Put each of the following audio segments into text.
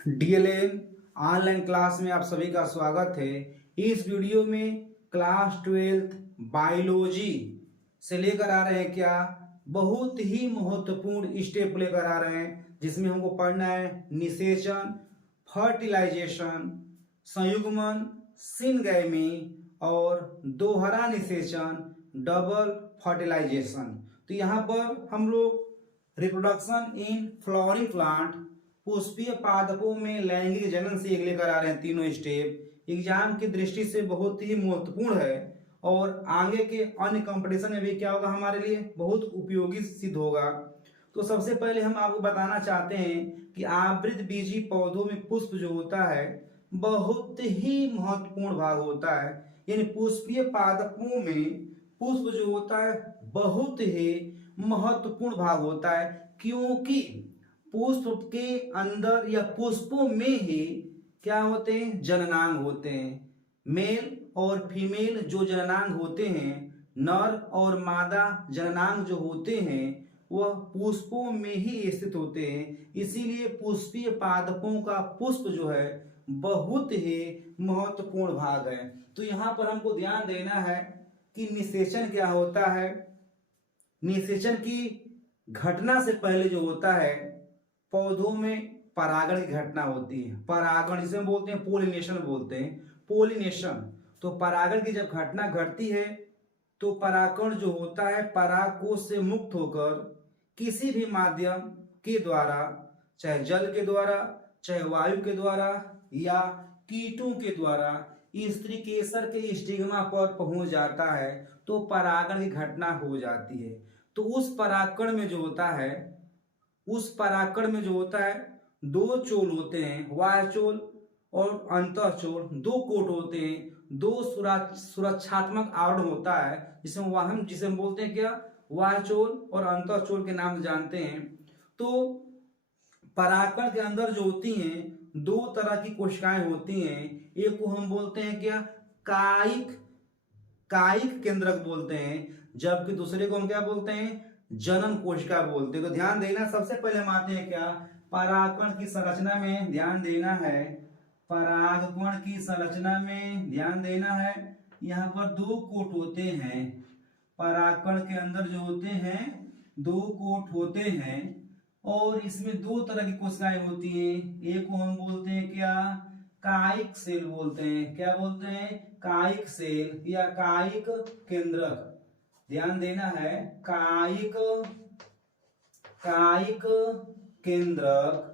DLN online class में आप सभी का स्वागत है। इस वीडियो में क्लास 12th बायोलॉजी से लेकर आ रहे हैं क्या बहुत ही महत्वपूर्ण स्टेप लेकर आ रहे हैं, जिसमें हमको पढ़ना है निषेचन, फर्टिलाइजेशन, संयुग्मन, सिनगैमी और दोहरा निषेचन, डबल फर्टिलाइजेशन। तो यहाँ पर हम लोग रिप्रोडक्शन इन फ्लावरिंग प्लांट, पुष्पीय पादपों में लैंगिक जनन से लेकर आ रहे हैं। तीनों स्टेप एग्जाम की दृष्टि से बहुत ही महत्वपूर्ण है और आगे के अन्य कंपटीशन में भी क्या होगा, हमारे लिए बहुत उपयोगी सिद्ध होगा। तो सबसे पहले हम आपको बताना चाहते हैं कि आवृत बीजी पौधों में पुष्प जो होता है बहुत ही महत्वपूर्ण भाग होता है। यानी पुष्पीय पादपों में पुष्प जो होता है बहुत ही महत्वपूर्ण भाग होता है, क्योंकि पुष्प के अंदर या पुष्पों में ही क्या होते हैं, जननांग होते हैं। मेल और फीमेल जो जननांग होते हैं, नर और मादा जननांग जो होते हैं वह पुष्पों में ही स्थित होते हैं। इसीलिए पुष्पीय पादपों का पुष्प जो है बहुत ही महत्वपूर्ण भाग है। तो यहाँ पर हमको ध्यान देना है कि निषेचन क्या होता है। निषेचन की घटना से पहले जो होता है पौधों में परागण की घटना होती है। परागण जिसे हम बोलते हैं पोलिनेशन बोलते हैं, पोलिनेशन। तो परागण की जब घटना घटती है तो परागकण जो होता है परागकोश से मुक्त होकर किसी भी माध्यम के द्वारा, चाहे जल के द्वारा, चाहे वायु के द्वारा या कीटों के द्वारा स्त्री केसर के स्टिग्मा पर पहुंच जाता है, तो परागण की घटना हो जाती है। तो उस परागकण में जो होता है, उस परागकण में जो होता है दो चोल होते हैं, वाहचोल और अंतःचोल। दो कोट होते हैं, दो सुरक्षात्मक आवरण होता है जिसे हम बोलते हैं क्या, वाहचोल और अंतःचोल के नाम से जानते हैं। तो परागकण के अंदर जो होती हैं दो तरह की कोशिकाएं होती हैं। एक को हम बोलते हैं क्या, कायिक केंद्रक बोलते हैं, जबकि दूसरे को हम क्या बोलते हैं, जनन कोशिका बोलते हैं। तो ध्यान देना, सबसे पहले हम आते हैं क्या, परागकण की संरचना में ध्यान देना है। परागकण की संरचना में ध्यान देना है। यहाँ पर दो कोट होते हैं, परागकण के अंदर जो होते हैं दो कोट होते हैं और इसमें दो तरह की कोशिकाएं होती हैं। एक को हम बोलते हैं क्या, कायिक सेल बोलते हैं। क्या बोलते हैं, कायिक सेल या कायिक केंद्रक। ध्यान देना है, कायिक केंद्रक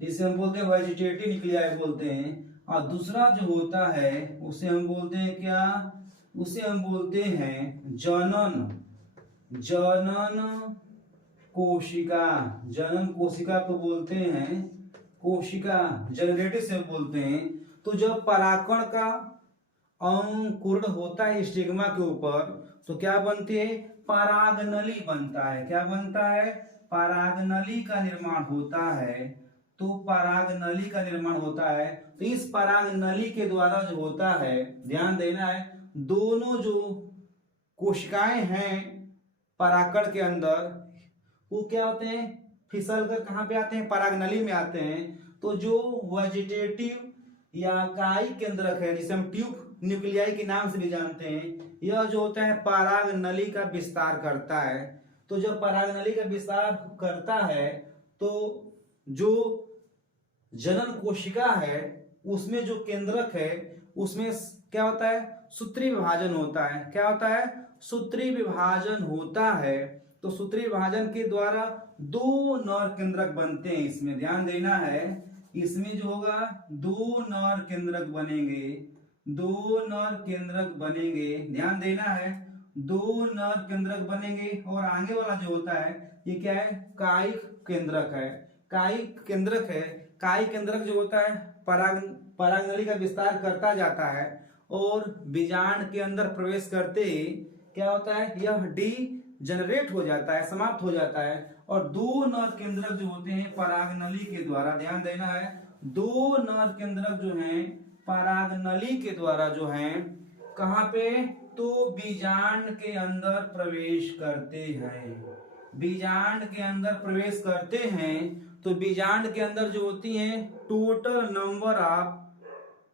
जिसे हम बोलते हैं वेजिटेटिव न्यूक्लियाई बोलते हैं। और दूसरा जो होता है उसे हम बोलते हैं क्या, उसे हम बोलते हैं जनन कोशिका। जनन कोशिका को बोलते हैं कोशिका, जनरेटिव सेल बोलते हैं। तो जब परागकण का अंकुरण होता है स्टिग्मा के ऊपर तो क्या बनती है, परागनली बनता है। क्या बनता है, परागनली का निर्माण होता है। तो परागनली का निर्माण होता है। तो इस परागनली के द्वारा जो होता है, ध्यान देना है, दोनों जो कोशिकाएं हैं परागकण के अंदर वो क्या होते हैं, फिसल कर कहाँ पे आते हैं, परागनली में आते हैं। तो जो वेजिटेटिव या कायिक केंद्रक है जिसे हम ट्यूब न्यूक्लियाई के नाम से भी जानते हैं, यह जो होता है परागनली का विस्तार करता है। तो जब परागनली का विस्तार करता है तो जो जनन कोशिका है उसमें जो केंद्रक है उसमें क्या होता है, सूत्री विभाजन होता है। क्या होता है, सूत्री विभाजन होता है। तो सूत्री विभाजन के द्वारा दो नर केंद्रक बनते हैं। इसमें ध्यान देना है, इसमें जो होगा दो नर केंद्रक बनेंगे, दो नर केंद्रक बनेंगे। ध्यान देना है, दो नर केंद्रक बनेंगे। और आगे वाला जो होता है ये क्या है, कायिक केंद्रक है। कायिक केंद्रक है, कायिक केंद्रक जो होता है परागनली का विस्तार करता जाता है और बीजांड के अंदर प्रवेश करते ही क्या होता है, यह डी जनरेट हो जाता है, समाप्त हो जाता है। और दो नर केंद्रक जो होते हैं परागनली के द्वारा, ध्यान देना है, दो नर केंद्रक जो हैं परागनली के द्वारा जो हैं कहाँ पे, तो बीजांड के अंदर प्रवेश करते हैं। बीजांड के अंदर प्रवेश करते हैं तो बीजांड के अंदर जो होती हैं टोटल नंबर ऑफ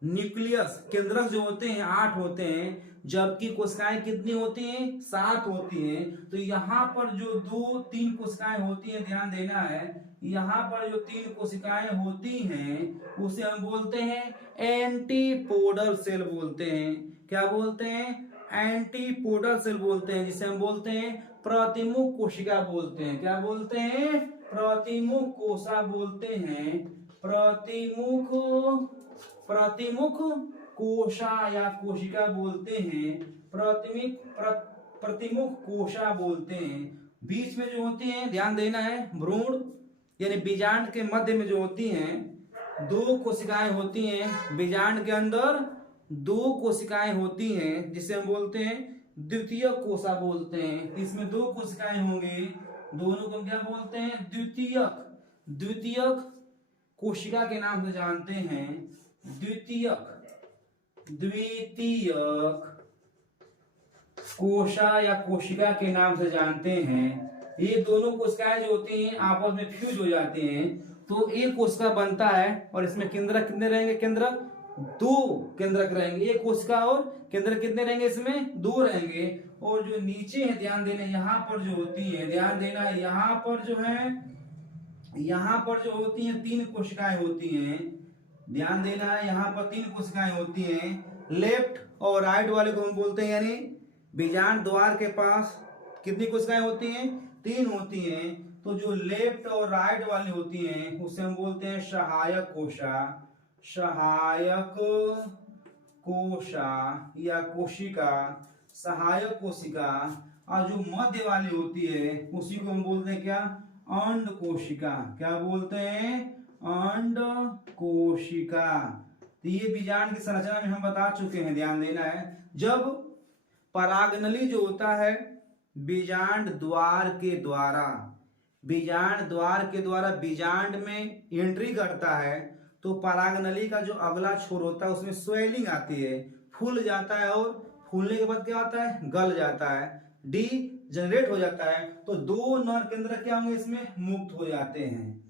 न्यूक्लियस केंद्रक जो होते हैं 8 होते हैं, जबकि कोशिकाएं कितनी होती हैं 7 होती हैं। तो यहाँ पर जो 2-3 कोशिकाएं होती हैं, ध्यान देना है, यहाँ पर जो 3 कोशिकाएं होती हैं उसे हम बोलते हैं एंटीपोडल सेल बोलते हैं। क्या बोलते हैं? एंटीपोडल सेल बोलते हैं, जिसे हम बोलते हैं प्रतिमुख कोशिका बोलते हैं। क्या बोलते हैं? प्रतिमुख कोशा बोलते हैं। प्रतिमुख कोशा या कोशिका बोलते हैं, प्रतिमुख कोशा बोलते हैं। बीच में जो होती हैं, ध्यान देना है, भ्रूण यानी बीजांड के मध्य में जो होती हैं 2 कोशिकाएं होती हैं। बीजांड के अंदर 2 कोशिकाएं होती हैं जिसे हम बोलते हैं द्वितीयक कोशा बोलते हैं। इसमें 2 कोशिकाएं होंगी, दोनों को क्या बोलते हैं? द्वितीयक कोशिका के नाम से जानते हैं। द्वितीयक कोशा या कोशिका के नाम से जानते हैं। ये दोनों कोशिकाएं जो होती हैं आपस में फ्यूज हो जाती हैं तो एक कोशिका बनता है और इसमें केंद्रक कितने रहेंगे? केंद्रक 2 केंद्रक रहेंगे। एक कोशिका और केंद्रक कितने रहेंगे? इसमें 2 रहेंगे। और जो नीचे है, ध्यान देना, यहाँ पर जो होती है, ध्यान देना, यहाँ पर जो है, यहाँ पर जो होती हैं 3 कोशिकाएं होती हैं। ध्यान देना है, यहाँ पर 3 कोशिकाएं होती हैं। लेफ्ट और राइट वाले को हम बोलते हैं, यानी बीजांड द्वार के पास कितनी कोशिकाएं होती हैं? 3 होती हैं। तो जो लेफ्ट और राइट वाली होती हैं उसे हम बोलते हैं सहायक कोशा। सहायक कोशा या कोशिका, सहायक कोशिका। और जो मध्य वाली होती है उसी को हम बोलते हैं क्या? अंड कोशिका। क्या बोलते हैं? अंड कोशिका। तो ये बीजांड की संरचना में हम बता चुके हैं, ध्यान देना है। जब परागनली जो होता है बीजांड द्वार के द्वारा बीजांड में एंट्री करता है तो परागनली का जो अगला छोर होता है उसमें स्वेलिंग आती है, फूल जाता है और फूलने के बाद क्या होता है? गल जाता है, डी जनरेट हो जाता है। तो 2 नर केंद्रक क्या होंगे? इसमें मुक्त हो जाते हैं।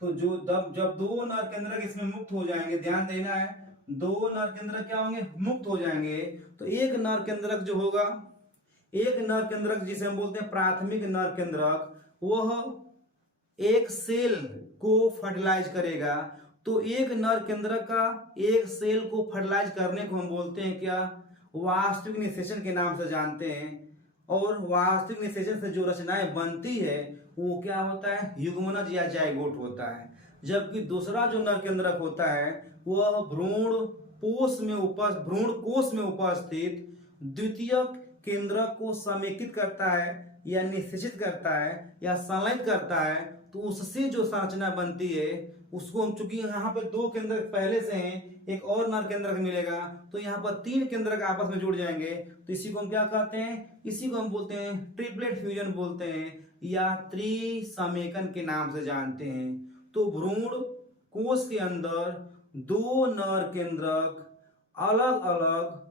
तो जब 2 नर केंद्रक इसमें मुक्त हो जाएंगे, ध्यान देना है, 2 नर केंद्रक क्या होंगे? मुक्त हो जाएंगे। तो एक नर केंद्रक जो होगा, एक नर केंद्रक जिसे हम बोलते हैं प्राथमिक नर केंद्रक, वह एक सेल को फर्टिलाइज करेगा। तो एक नर केंद्रक का एक सेल को फर्टिलाइज करने को हम बोलते हैं क्या? वास्तविक निषेचन के नाम से जानते हैं। और वास्तविक निषेचन से जो रचनाएं बनती है वो क्या होता है? युग्मनज या जाइगोट होता है। जबकि दूसरा जो नर केंद्रक होता है वह भ्रूण कोष में उपस्थित द्वितीयक केंद्रक को समेकित करता है या निषेचित करता है या संलयित करता है। तो उससे जो संरचना बनती है उसको हम, चूंकि यहाँ पे 2 केंद्रक पहले से हैं, एक और नर केंद्रक मिलेगा तो यहाँ पर 3 केंद्रक आपस में जुड़ जाएंगे। तो इसी को हम क्या कहते हैं? इसी को हम बोलते हैं ट्रिपलेट फ्यूजन बोलते हैं या त्रिसमेकन के नाम से जानते हैं। तो भ्रूण कोष के अंदर 2 नर केंद्रक अलग अलग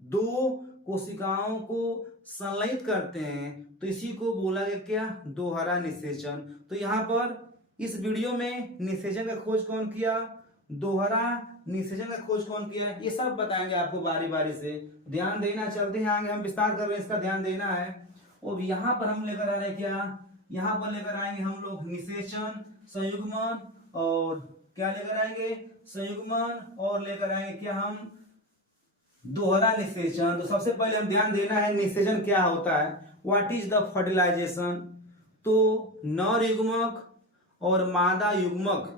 2 कोशिकाओं को संलयित करते हैं। तो इसी को बोला गया क्या? दोहरा निषेचन। तो यहाँ पर इस वीडियो में निषेचन का खोज कौन किया? दोहरा निषेचन का खोज कौन किया? ये सब बताएंगे आपको बारी बारी से, ध्यान देना। चलते हैं आगे, हम विस्तार कर रहे हैं, इसका ध्यान देना है। और यहाँ पर हम लेकर आ रहे हैं क्या? यहाँ पर लेकर आएंगे हम लोग निषेचन, संयुग्मन, और क्या लेकर आएंगे? संयुग्मन, और लेकर आएंगे क्या हम? दोहरा निषेचन। तो सबसे पहले हम ध्यान देना है निषेचन क्या होता है, व्हाट इज द फर्टिलाइजेशन। तो नर युग्मक और मादा युग्मक,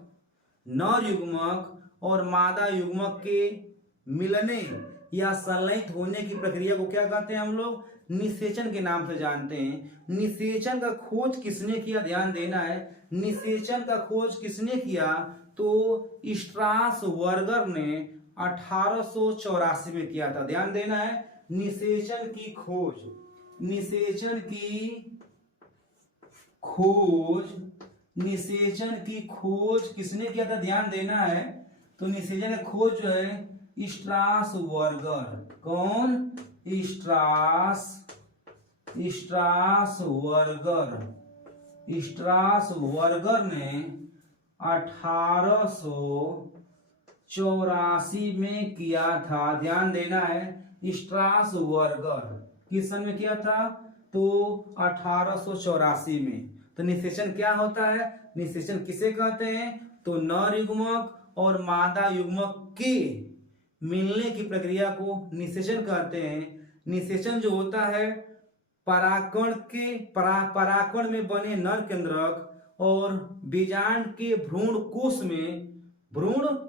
नर युग्मक और मादा युग्मक के मिलने या संलयित होने की प्रक्रिया को क्या कहते हैं हम लोग? निषेचन के नाम से जानते हैं। निषेचन का खोज किसने किया? ध्यान देना है, निषेचन का खोज किसने किया? तो स्ट्रासबर्गर ने 1884 में किया था। ध्यान देना है, निषेचन की खोज किसने किया था? ध्यान देना है। तो निषेचन की खोज जो है स्ट्रासबर्गर, कौन? स्ट्रासबर्गर स्ट्रासबर्गर ने 1884 में किया था। ध्यान देना है, स्ट्रासबर्गर किस सन में किया था? तो 1884 में। तो निषेचन क्या होता है? निषेचन किसे कहते हैं? तो नर युग्मक और मादा युग्मक के मिलने की प्रक्रिया को निषेचन कहते हैं। निषेचन जो होता है पराकण में बने नर केंद्रक और बीजांड के भ्रूण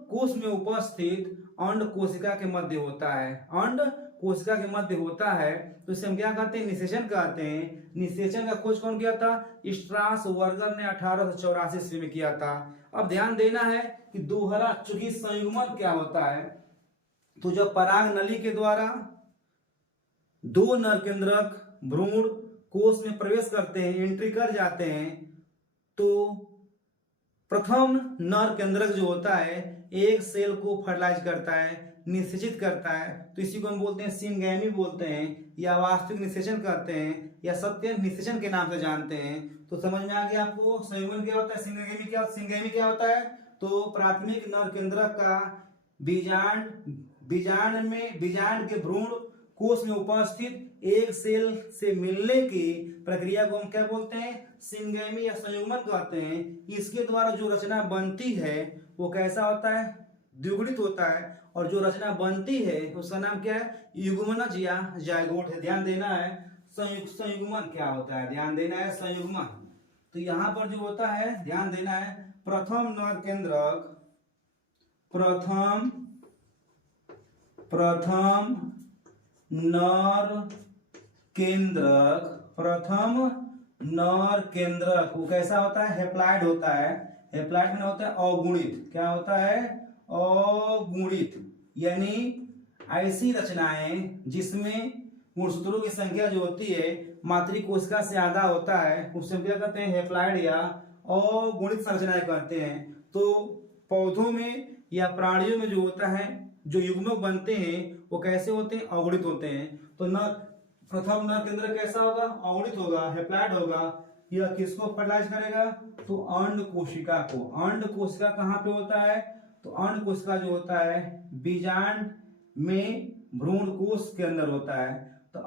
कोश में उपस्थित अंड कोशिका के मध्य होता है। अंड कोशिका के मध्य होता है, तो इसे हम क्या कहते हैं? निषेचन कहते हैं। निषेचन का खोज कौन किया था? स्ट्रासबर्गर ने 1884 ईस्वी में किया था। अब ध्यान देना है कि दोहरा चूंकि संयुग्मन क्या होता है, तो जब पराग नली के द्वारा दो नर केंद्रक भ्रूण कोश में प्रवेश करते हैं, एंट्री कर जाते हैं, तो प्रथम नर केंद्रक जो होता है एक सेल को फर्टिलाइज करता है, निषेचित करता है। तो इसी को हम बोलते हैं सिंगैमी बोलते हैं, या वास्तविक निषेचन कहते हैं, या सत्य निषेचन के नाम से जानते हैं। तो समझ में आ गया आपको संयुग्मन क्या होता है, सिंगैमी क्या होता है? तो प्राथमिक नर केंद्रक का बीजांड के भ्रूण कोश में उपस्थित एक सेल से मिलने की प्रक्रिया को हम क्या बोलते हैं? सिंगैमी या संयुग्मन कहते हैं। इसके द्वारा जो रचना बनती है वो कैसा होता है? द्विगुणित होता है। और जो रचना बनती है उसका नाम क्या है? युग्मनज या जायगोट है। ध्यान देना है संयुग्मन क्या होता है, ध्यान देना है संयुग्मन। तो यहां पर जो होता है ध्यान देना है, प्रथम नर केंद्रक वो कैसा होता है? हेप्लाइड होता है। हेप्लाइड में होता है अगुणित। क्या होता है? अगुणित, यानी ऐसी रचनाएं जिसमें गुणसूत्रों की संख्या जो होती है मातृ कोशिका से आधा होता है, उससे क्या कहते हैं? हेप्लाइड या अगुणित संरचनाएं कहते हैं। तो पौधों में या प्राणियों में जो होता है, जो युग्मक बनते हैं वो कैसे होते हैं? अगुणित होते हैं। तो प्रथम नर केंद्र कैसा होगा? अगुणित होगा, हेप्लाइड होगा। यह किसको फर्टिलाइज करेगा? तो अंड कोशिका को। अंड कोशिका कहाँ पे होता है? तो अंड कोशिका जो होता है बीजांड में भ्रूण कोश के अंदर होता है। तो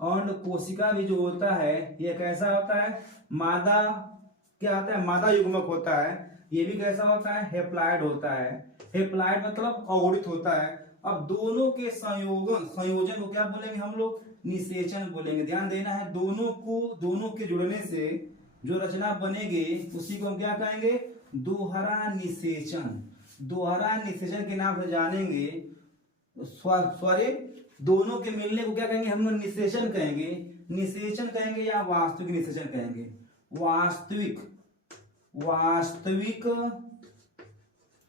अंड कोशिका भी जो होता है यह कैसा होता है? मादा क्या होता है? मादा युग्मक होता है। ये भी कैसा होता है? हेप्लाइड होता है। हेप्लाइड मतलब अगुणित होता है। अब दोनों के संयोजन को क्या बोलेंगे हम लोग? निषेचन बोलेंगे। ध्यान देना है, दोनों के जुड़ने से जो रचना बनेगी उसी को हम क्या कहेंगे? दोहरा निषेचन। दोहरा निषेचन के नाम से जानेंगे। सॉरी, दोनों के मिलने को क्या कहेंगे हम लोग? निषेचन कहेंगे। निषेचन कहेंगे या वास्तविक निषेचन कहेंगे? वास्तविक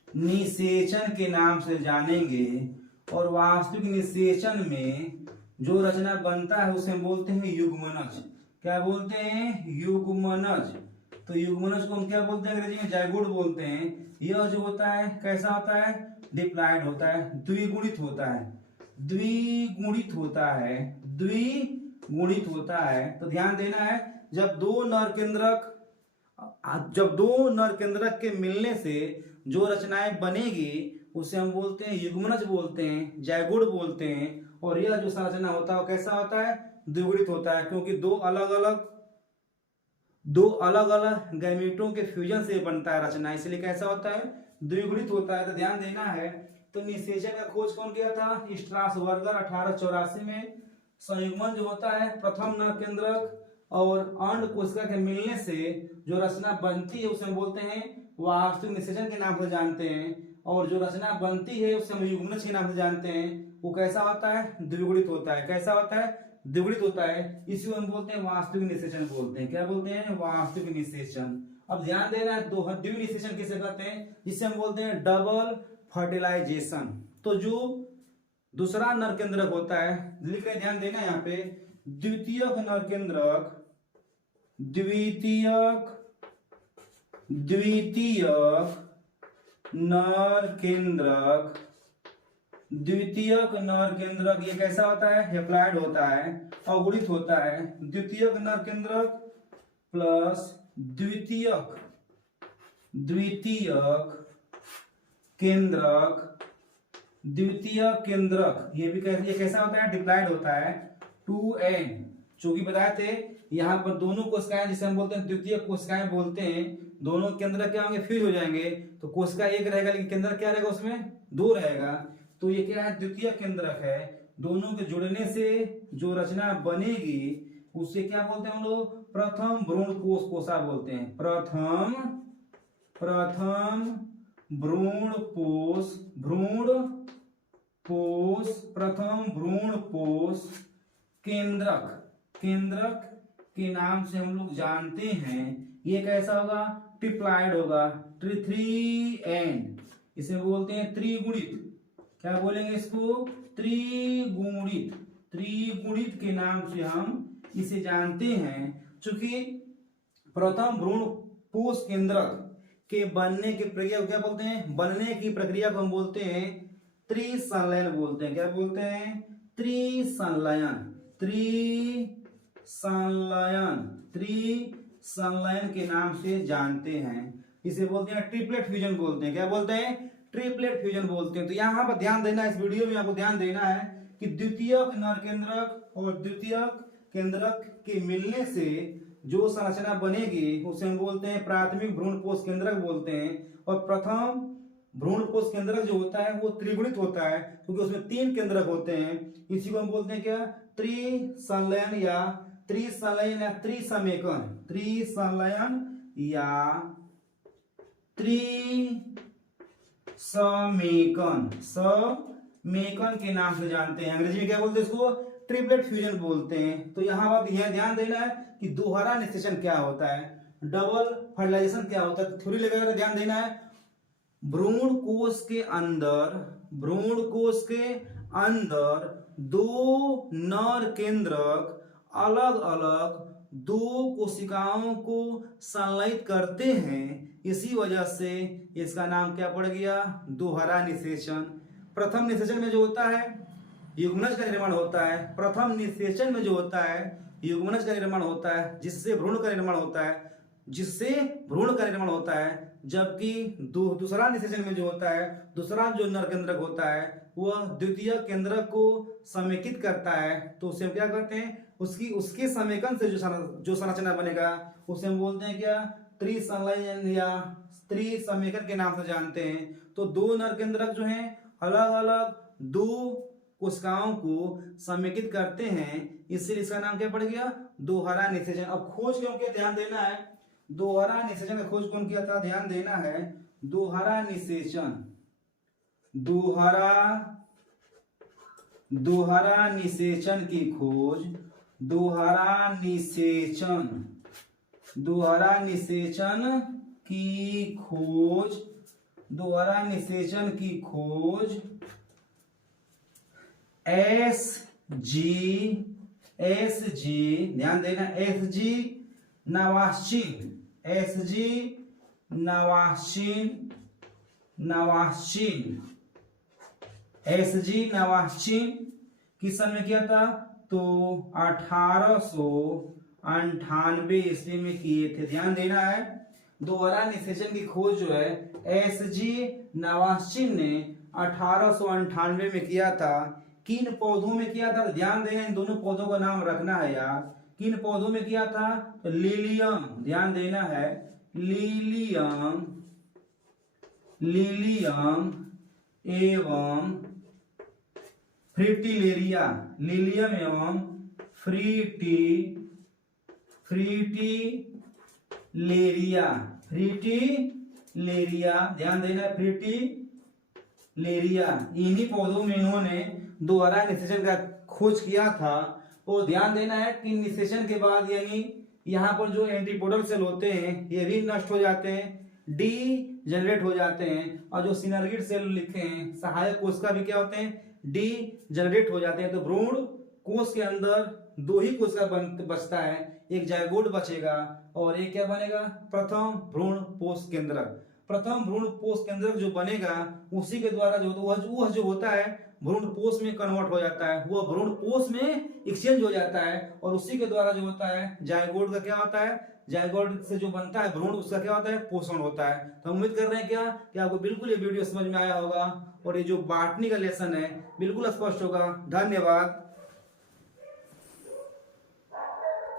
निषेचन के नाम से जानेंगे। और वास्तविक निषेचन में जो रचना बनता है उसे हम बोलते हैं युग्मनज। क्या बोलते हैं? युग्मनज। तो युग्मनज को हम क्या बोलते हैं? अंग्रेजी में जायगोट बोलते हैं। यह जो होता है कैसा होता है? डिप्लॉइड होता है, द्विगुणित होता है। तो ध्यान देना है, जब दो नर केंद्रक के मिलने से जो रचनाएं बनेगी उसे हम बोलते हैं युग्मनज बोलते हैं, जायगोट बोलते हैं। और यह जो संरचना होता है वो कैसा होता है? द्विगुणित होता है, क्योंकि दो अलग अलग गैमेटों के फ्यूजन से बनता है रचना, इसलिए कैसा होता है? द्विगुणित होता है। तो ध्यान देना है। तो निषेचन का खोज कौन किया था? स्ट्रासबर्गर 1884 में। संयुग्मन जो होता है प्रथम नर केंद्रक और अंड कोशिका के मिलने से जो रचना बनती है उसे हम बोलते हैं वास्तविक निषेचन के नाम से जानते हैं। और जो रचना बनती है उसे हम युग्मनज के नाम से जानते हैं। वो कैसा होता है? द्विगुणित होता है। कैसा होता है? द्विगुणित होता है। इसी को हम बोलते हैं वास्तविक निषेचन बोलते हैं। क्या बोलते हैं? वास्तविक निषेचन। अब ध्यान देना है, द्वितीय निषेचन किसे कहते हैं? जिसे हम बोलते हैं डबल फर्टिलाइजेशन। तो जो दूसरा नर केंद्रक होता है, लिख रहे, ध्यान देना यहाँ पे, द्वितीयक नर केंद्रक द्वितीयक नर केंद्रक, ये कैसा होता है? हैप्लॉइड होता है, अगुणित होता है। द्वितीयक नर केंद्रक प्लस द्वितीयक केंद्रक, द्वितीयक केंद्रक, ये कैसा होता है? डिप्लॉइड होता है। 2n, जो कि बताए थे यहाँ पर दोनों कोशिकाएं जिसे हम बोलते हैं द्वितीयक कोशिकाएं बोलते हैं, दोनों केंद्र क्या होंगे? फ्यूज हो जाएंगे। तो कोशिका एक रहेगा लेकिन केंद्र क्या रहेगा? उसमें 2 रहेगा। तो ये क्या है? द्वितीय केंद्रक है। दोनों के जुड़ने से जो रचना बनेगी उसे क्या बोलते हैं हम लोग? प्रथम भ्रूण कोश कोशा बोलते हैं। प्रथम भ्रूण पोष केंद्रक के नाम से हम लोग जानते हैं। ये कैसा होगा? ट्रिप्लॉइड होगा। 3n, इसे बोलते हैं त्रिगुणित। क्या बोलेंगे इसको? त्रिगुणित के नाम से हम इसे जानते हैं। चूंकि प्रथम भ्रूण पोष केंद्रक के बनने की प्रक्रिया को क्या बोलते हैं? बनने की प्रक्रिया को हम बोलते हैं त्रिसंलयन बोलते हैं। क्या बोलते हैं? त्रिसंलयन के नाम से जानते हैं। इसे बोलते हैं ट्रिपलेट फ्यूजन बोलते हैं। क्या बोलते हैं? ट्रिपलेट फ्यूजन बोलते हैं। तो यहाँ पर ध्यान देना, इस वीडियो में आपको ध्यान देना है कि द्वितीयक नर केंद्रक और द्वितीयक केंद्रक के मिलने से जो संरचना बनेगी उसे हम बोलते हैं प्राथमिक भ्रूण पोष केंद्रक बोलते हैं। और प्रथम भ्रूण पोष केंद्रक जो होता है वो त्रिगुणित होता है, क्योंकि उसमें 3 केंद्रक होते हैं। इसी को हम बोलते हैं क्या? त्रिसंलयन या त्रिसमेकन। समेकन के नाम से जानते हैं। अंग्रेजी में क्या बोलते हैं इसको? ट्रिपलेट फ्यूजन बोलते हैं। तो यहाँ आप यह ध्यान देना है कि दोहरा निषेचन क्या होता है, डबल फर्टिलाइजेशन क्या होता है। थ्योरी लगाकर ध्यान देना है। भ्रूण कोश के अंदर 2 नर केंद्रक अलग अलग 2 कोशिकाओं को संलयित करते हैं। इसी वजह से इसका नाम क्या पड़ गया? दोहरा निषेचन। प्रथम निषेचन में जो होता है युग्मनज का निर्माण होता है। प्रथम निषेचन में जो होता है युग्मनज का निर्माण होता है, जिससे भ्रूण का निर्माण होता है। जबकि दूसरा निषेचन में जो होता है, दूसरा जो नर केंद्रक होता है वह द्वितीय केंद्रक को समेकित करता है। तो उसे हम क्या करते हैं? उसके समेकन से जो संरचना बनेगा उसे हम बोलते हैं क्या? त्रिसंलयन या त्रिसमेकन के नाम से जानते हैं। तो 2 नर केंद्रक जो हैं अलग अलग 2 कोशिकाओं को समेकित करते हैं, इसलिए इसका नाम क्या पड़ गया? दोहरा निषेचन। अब खोज क्यों किया? ध्यान देना है। दोहरा निषेचन का खोज कौन किया था? ध्यान देना है। दोहरा निषेचन की खोज, SG, ध्यान देना, SG नवाश्चिन किस सन में किया था? तो 1898 ईस्वी में किए थे। ध्यान देना है। दोहरा निषेचन की खोज जो है SG नवाश्चिन ने 1898 में किया था। किन पौधों में किया था? ध्यान देना, इन दोनों पौधों का नाम रखना है यार। किन पौधों में किया था? तो लिलियम, ध्यान देना है, लिलियम एवं फ्रिटिलेरिया, लिलियम एवं फ्रिटिलेरिया, ध्यान देना, फ्रिटिलेरिया। इन्हीं पौधों में इन्होंने दोहरा निषेचन का खोज किया था। और ध्यान देना है कि निषेचन के बाद यानी यहाँ पर जो एंटीपोडल सेल होते हैं ये भी नष्ट हो जाते हैं, डी जनरेट हो जाते हैं। और जो सिनर्गिड सेल लिखे हैं सहायक कोशिका भी क्या होते हैं? डी जनरेट हो जाते हैं। तो भ्रूण कोश के अंदर 2 ही कोशिका बचता है, एक जायगोट बचेगा और एक क्या बनेगा? प्रथम भ्रूण पोष केंद्रक। प्रथम भ्रूण पोष केंद्रक जो बनेगा उसी के द्वारा जो होता है भ्रूण पोष में कन्वर्ट हो जाता है, वो भ्रूण पोष में एक्सचेंज हो जाता है और उसी के द्वारा जो होता है जायगोट का क्या होता है, जायगोट से जो बनता है भ्रूण उसका क्या होता है, पोषण होता है। तो हम उम्मीद कर रहे हैं क्या कि आपको बिल्कुल ये वीडियो समझ में आया होगा और ये जो बॉटनी का लेसन है बिल्कुल स्पष्ट होगा। धन्यवाद।